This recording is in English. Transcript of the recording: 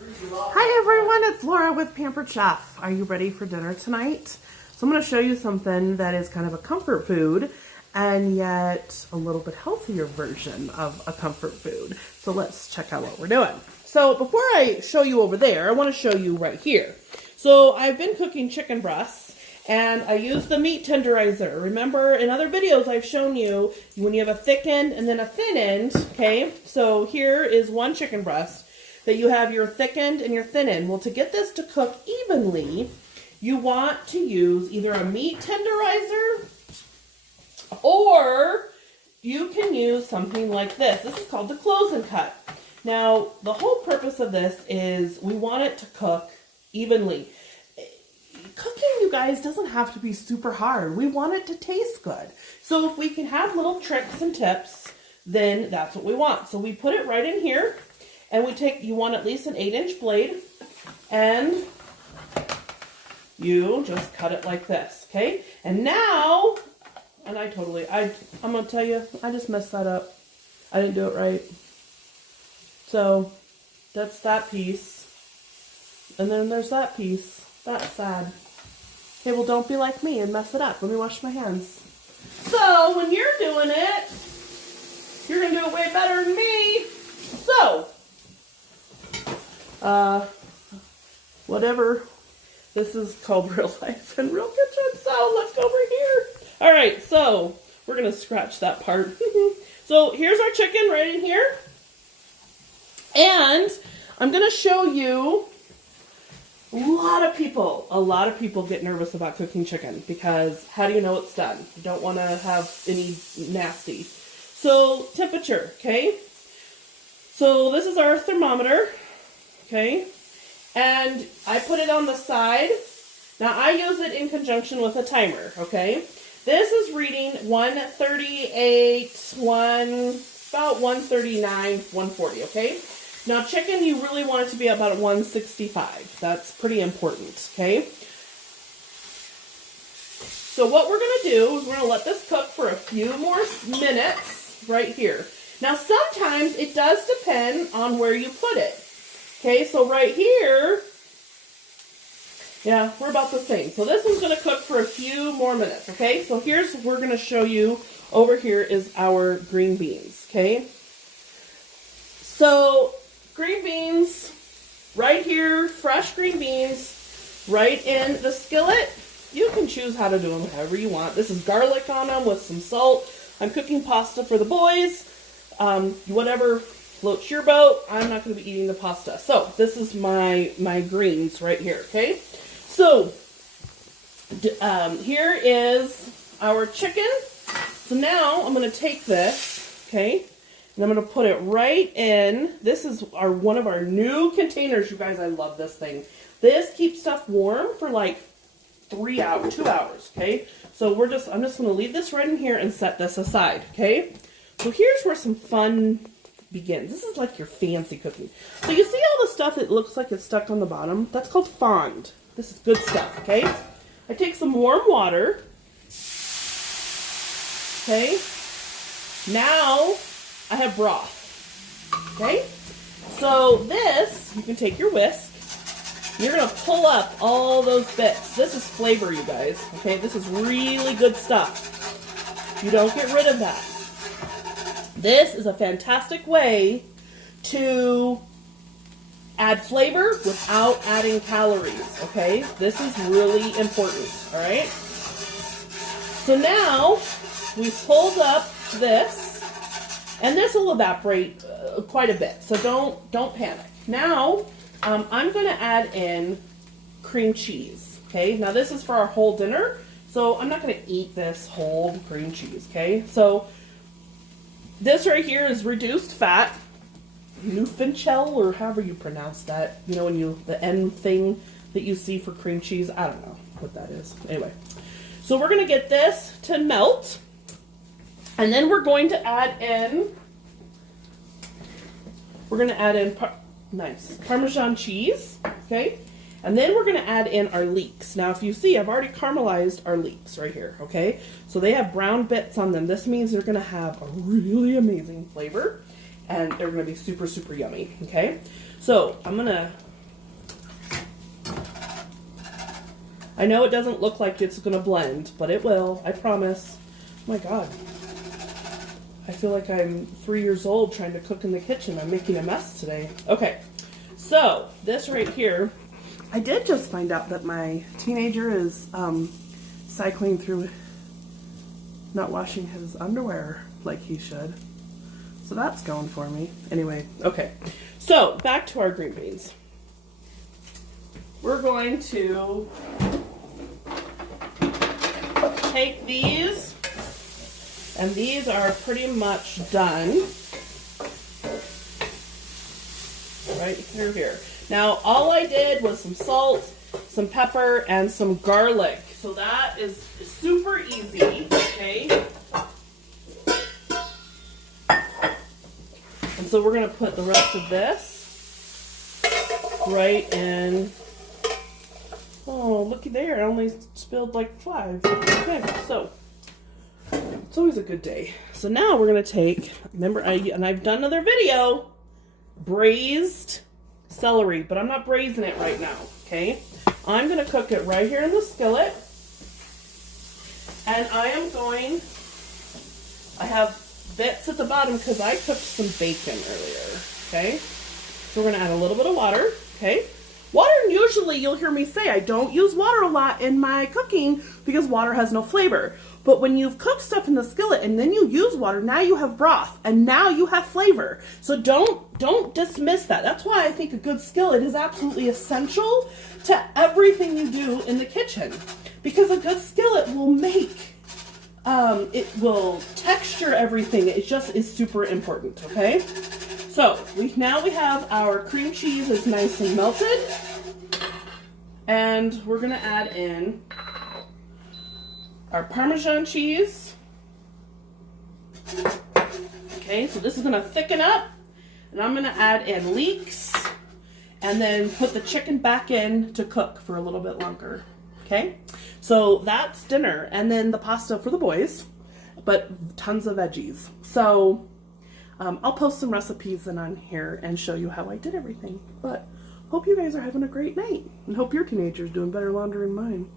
Hi everyone, it's Laura with Pampered Chef. Are you ready for dinner tonight? So I'm going to show you something that is kind of a comfort food and yet a little bit healthier version of a comfort food. So let's check out what we're doing. So before I show you over there, I want to show you right here. So I've been cooking chicken breasts and I use the meat tenderizer. Remember in other videos I've shown you when you have a thick end and then a thin end, okay? So here is one chicken breast that you have your thick end and your thin end. Well, to get this to cook evenly, you want to use either a meat tenderizer or you can use something like this. This is called the close and cut. Now, the whole purpose of this is we want it to cook evenly. Cooking, you guys, doesn't have to be super hard. We want it to taste good. So if we can have little tricks and tips, then that's what we want. So we put it right in here. And you want at least an 8-inch blade, and you just cut it like this, okay? And now, I'm going to tell you, I just messed that up. I didn't do it right. So, that's that piece. And then there's that piece. That's sad. Okay, well, don't be like me and mess it up. Let me wash my hands. So, when you're doing it, you're going to do it way better than me. So, whatever. This is called Real Life and Real Kitchen, so let's go over here. All right, so we're going to scratch that part. So here's our chicken right in here. And I'm going to show you a lot of people get nervous about cooking chicken because how do you know it's done? You don't want to have any nasty. So temperature, okay? So this is our thermometer. Okay, and I put it on the side. Now I use it in conjunction with a timer, okay? This is reading 138, about 139, 140, okay? Now chicken, you really want it to be about 165. That's pretty important, okay? So what we're going to do is we're going to let this cook for a few more minutes right here. Now sometimes it does depend on where you put it. Okay, so right here, yeah, we're about the same. So this one's going to cook for a few more minutes, okay? So here's what we're going to show you. Over here is our green beans, okay? So green beans, right here, fresh green beans, right in the skillet. You can choose how to do them however you want. This is garlic on them with some salt. I'm cooking pasta for the boys. Whatever floats your boat. I'm not going to be eating the pasta. So this is my greens right here, okay? So here is our chicken. So now I'm going to take this, okay, and I'm going to put it right in. This is one of our new containers, you guys. I love this thing. This keeps stuff warm for like 2 hours, okay? So I'm just going to leave this right in here and set this aside, okay? So here's where some fun begins. This is like your fancy cooking. So you see all the stuff that looks like it's stuck on the bottom? That's called fond. This is good stuff, okay? I take some warm water. Okay? Now I have broth. Okay? So this, you can take your whisk. You're going to pull up all those bits. This is flavor, you guys. Okay? This is really good stuff. You don't get rid of that. This is a fantastic way to add flavor without adding calories, okay? This is really important, all right? So now we've pulled up this, and this will evaporate quite a bit, so don't panic. Now I'm going to add in cream cheese, okay? Now this is for our whole dinner, so I'm not going to eat this whole cream cheese, okay? So this right here is reduced fat, Newfanchel, or however you pronounce that. You know, when the end thing that you see for cream cheese. I don't know what that is. Anyway, so we're going to get this to melt, and then we're going to add in, Parmesan cheese, okay? And then we're going to add in our leeks. Now, if you see, I've already caramelized our leeks right here, okay? So they have brown bits on them. This means they're going to have a really amazing flavor, and they're going to be super, super yummy, okay? So I'm going to I know it doesn't look like it's gonna blend, but it will, I promise. Oh my God. I feel like I'm 3 years old trying to cook in the kitchen. I'm making a mess today. Okay, so this right here, I did just find out that my teenager is cycling through not washing his underwear like he should. So that's going for me. Anyway, okay. So back to our green beans. We're going to take these, and these are pretty much done. Right through here. Now, all I did was some salt, some pepper, and some garlic. So that is super easy, okay? And so we're gonna put the rest of this right in. Oh, looky there, I only spilled like 5. Okay, so it's always a good day. So now we're gonna take, remember, I've done another video, braised celery, but I'm not braising it right now, okay? I'm gonna cook it right here in the skillet. And I have bits at the bottom because I cooked some bacon earlier, okay? So we're gonna add a little bit of water, okay? Water, usually you'll hear me say I don't use water a lot in my cooking because water has no flavor. But when you've cooked stuff in the skillet and then you use water, now you have broth and now you have flavor. So don't dismiss that. That's why I think a good skillet is absolutely essential to everything you do in the kitchen. Because a good skillet will make, it will texture everything. It just is super important, okay? So now we have our cream cheese is nice and melted. And we're gonna add in our Parmesan cheese. Okay, so this is gonna thicken up. And I'm gonna add in Leeks. And then put the chicken back in to cook for a little bit longer. Okay, so that's dinner. And then the pasta for the boys, but tons of veggies. So I'll post some recipes in on here and show you how I did everything. But hope you guys are having a great night and hope your teenager's doing better laundry than mine.